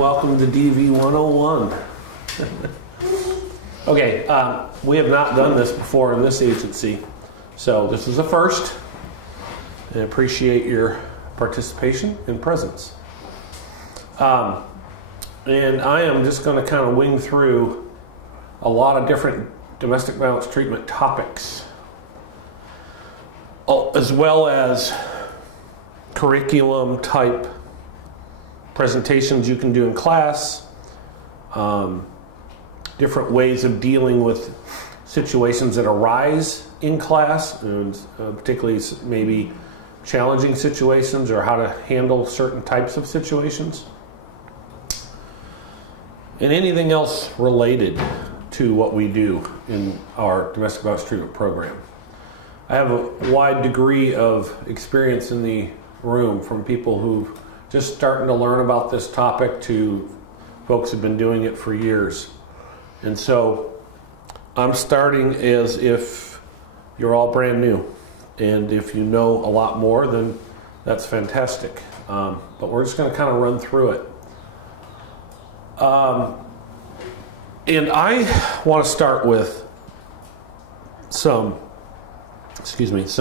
Welcome to DV 101. Okay, we have not done this before in this agency, so this is a first. I appreciate your participation and presence. And I am just going to kind of wing through a lot of different domestic violence treatment topics, as well as curriculum type presentations you can do in class, different ways of dealing with situations that arise in class, and particularly maybe challenging situations, or how to handle certain types of situations, and anything else related to what we do in our domestic violence treatment program. I have a wide degree of experience in the room, from people who just starting to learn about this topic to folks who've been doing it for years. And so I'm starting as if you're all brand new. And if you know a lot more, then that's fantastic. But we're just going to kind of run through it. And I want to start with some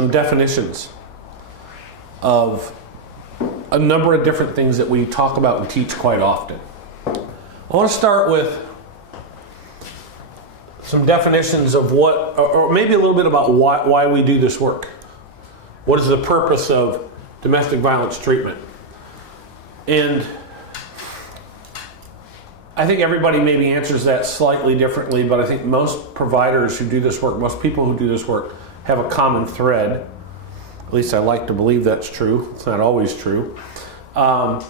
definitions of a number of different things that we talk about and teach quite often. I want to start with some definitions of what, or maybe a little bit about why we do this work. What is the purpose of domestic violence treatment? And I think everybody maybe answers that slightly differently, but I think most providers who do this work, most people who do this work, have a common thread. At least I like to believe that's true. It's not always true. That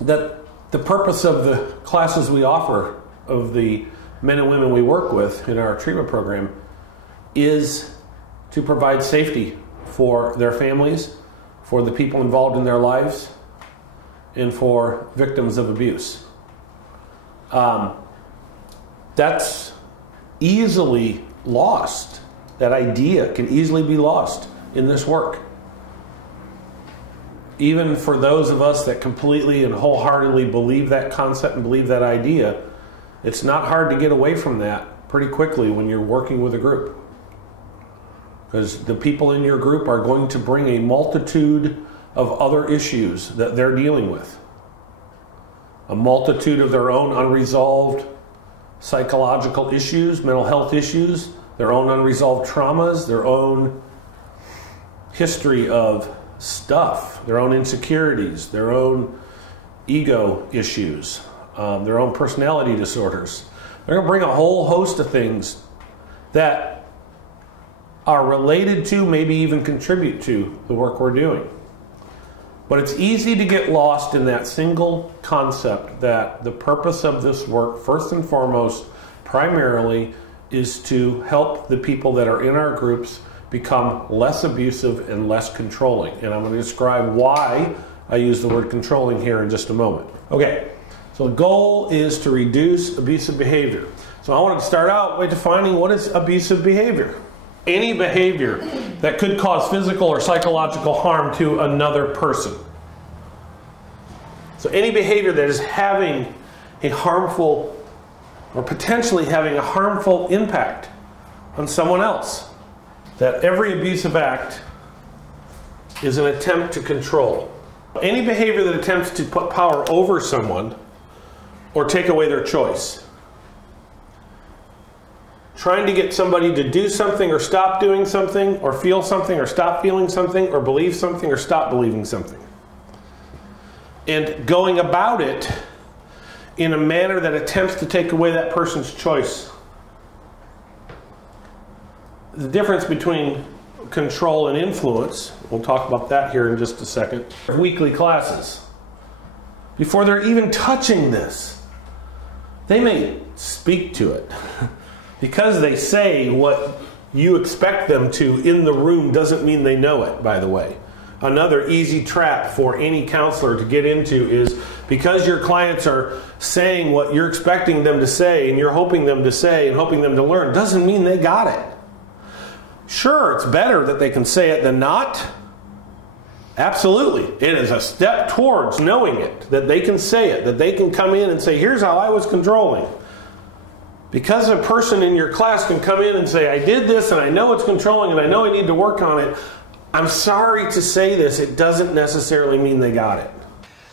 the purpose of the classes we offer, of the men and women we work with in our treatment program, is to provide safety for their families, for the people involved in their lives, and for victims of abuse. That's easily lost. That idea can easily be lost in this work. Even for those of us that completely and wholeheartedly believe that concept and believe that idea, it's not hard to get away from that pretty quickly when you're working with a group. Because the people in your group are going to bring a multitude of other issues that they're dealing with. A multitude of their own unresolved psychological issues, mental health issues, their own unresolved traumas, their own history of stuff, their own insecurities, their own ego issues, their own personality disorders. They're going to bring a whole host of things that are related to, maybe even contribute to, the work we're doing. But it's easy to get lost in that single concept that the purpose of this work, first and foremost, primarily, is to help the people that are in our groups become less abusive and less controlling. And I'm going to describe why I use the word controlling here in just a moment. Okay, so the goal is to reduce abusive behavior. So I wanted to start out by defining what is abusive behavior. Any behavior that could cause physical or psychological harm to another person. So any behavior that is having a harmful, or potentially having a harmful impact on someone else. That every abusive act is an attempt to control. Any behavior that attempts to put power over someone or take away their choice. Trying to get somebody to do something or stop doing something, or feel something or stop feeling something, or believe something or stop believing something. And going about it in a manner that attempts to take away that person's choice. The difference between control and influence, we'll talk about that here in just a second. Weekly classes. Before they're even touching this, they may speak to it. Because they say what you expect them to in the room doesn't mean they know it, by the way. Another easy trap for any counselor to get into is, because your clients are saying what you're expecting them to say and you're hoping them to say and hoping them to learn, doesn't mean they got it. Sure, it's better that they can say it than not. Absolutely. It is a step towards knowing it, that they can say it, that they can come in and say, here's how I was controlling. Because a person in your class can come in and say, I did this and I know it's controlling and I know I need to work on it. I'm sorry to say this, it doesn't necessarily mean they got it.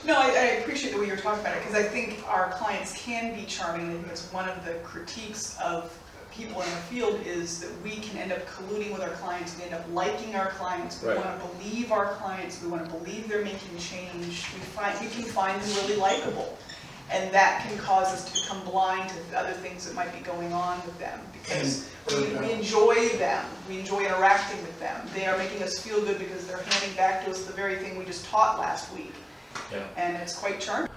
No, I appreciate the way you're talking about it, because I think our clients can be charming. I think that's one of the critiques of people in the field, is that we can end up colluding with our clients, we end up liking our clients, we Right. want to believe our clients, we want to believe they're making change, we can find them really likable. And that can cause us to become blind to other things that might be going on with them, because we enjoy them, we enjoy interacting with them. They are making us feel good because they're handing back to us the very thing we just taught last week. Yeah. And it's quite charming.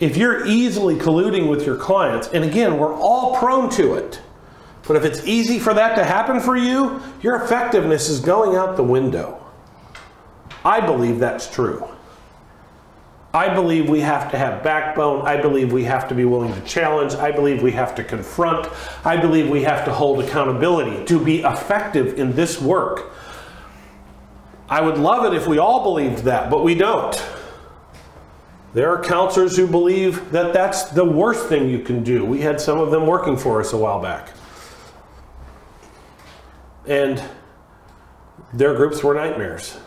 If you're easily colluding with your clients, and again, we're all prone to it, but if it's easy for that to happen for you, your effectiveness is going out the window. I believe that's true. I believe we have to have backbone. I believe we have to be willing to challenge. I believe we have to confront. I believe we have to hold accountability to be effective in this work. I would love it if we all believed that, but we don't. There are counselors who believe that that's the worst thing you can do. We had some of them working for us a while back. And their groups were nightmares.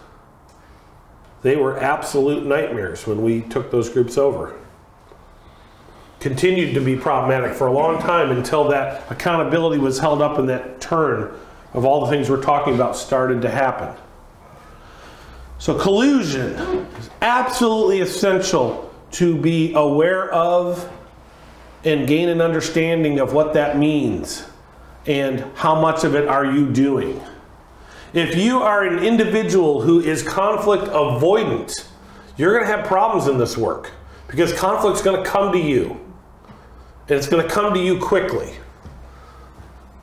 They were absolute nightmares when we took those groups over. Continued to be problematic for a long time until that accountability was held up and that turn of all the things we're talking about started to happen. So collusion is absolutely essential to be aware of and gain an understanding of what that means and how much of it are you doing. If you are an individual who is conflict avoidant, you're going to have problems in this work, because conflict's going to come to you, and it's going to come to you quickly.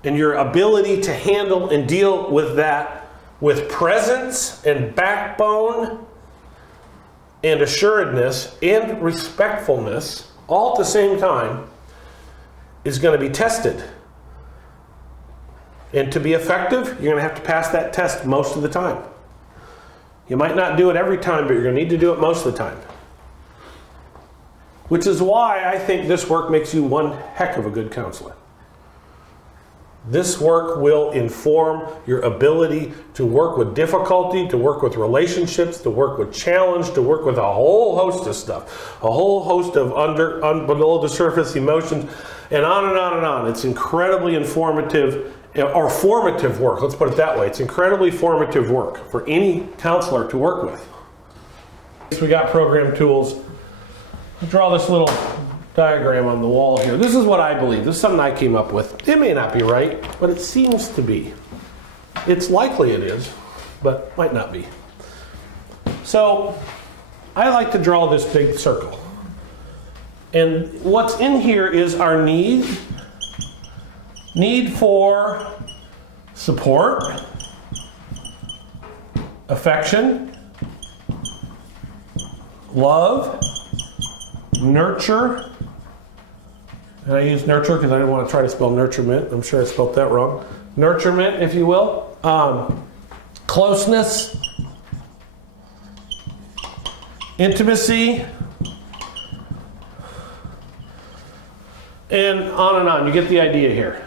And your ability to handle and deal with that with presence and backbone and assuredness and respectfulness all at the same time is going to be tested. And to be effective, you're going to have to pass that test most of the time. You might not do it every time, but you're going to need to do it most of the time. Which is why I think this work makes you one heck of a good counselor. This work will inform your ability to work with difficulty, to work with relationships, to work with challenge, to work with a whole host of stuff. A whole host of below the surface emotions, and on and on and on. It's incredibly informative, or formative work, let's put it that way. It's incredibly formative work for any counselor to work with. So we got program tools. I'll draw this little diagram on the wall here. This is what I believe. This is something I came up with. It may not be right, but it seems to be. It's likely it is, but might not be. So I like to draw this big circle. And what's in here is our need for support, affection, love, nurture, and I use nurture because I didn't want to try to spell nurturement. I'm sure I spelled that wrong. Nurturement, if you will. Closeness, intimacy, and on. You get the idea here.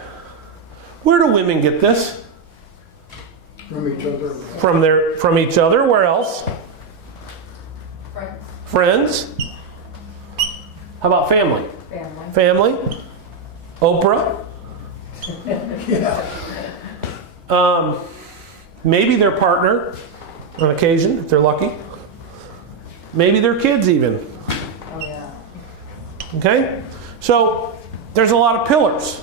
Where do women get this? From each other. From each other. Where else? Friends. Friends. How about family? Family. Oprah. Yeah. Maybe their partner on occasion, if they're lucky. Maybe their kids even. Oh yeah. Okay? So there's a lot of pillars.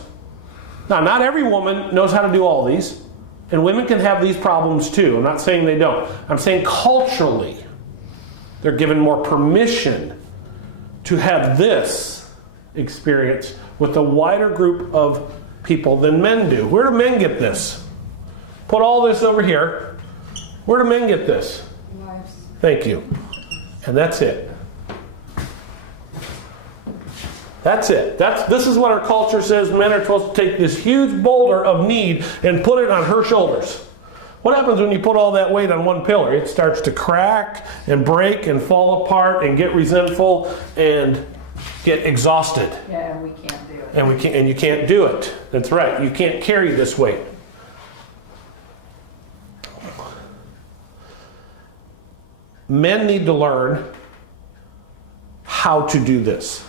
Now, not every woman knows how to do all these, and women can have these problems too. I'm not saying they don't. I'm saying culturally, they're given more permission to have this experience with a wider group of people than men do. Where do men get this? Put all this over here. Where do men get this? Wives. Thank you. And that's it. That's it. This is what our culture says men are supposed to take this huge boulder of need and put it on her shoulders. What happens when you put all that weight on one pillar? It starts to crack and break and fall apart and get resentful and get exhausted. Yeah, and we can't do it. And you can't do it. That's right. You can't carry this weight. Men need to learn how to do this.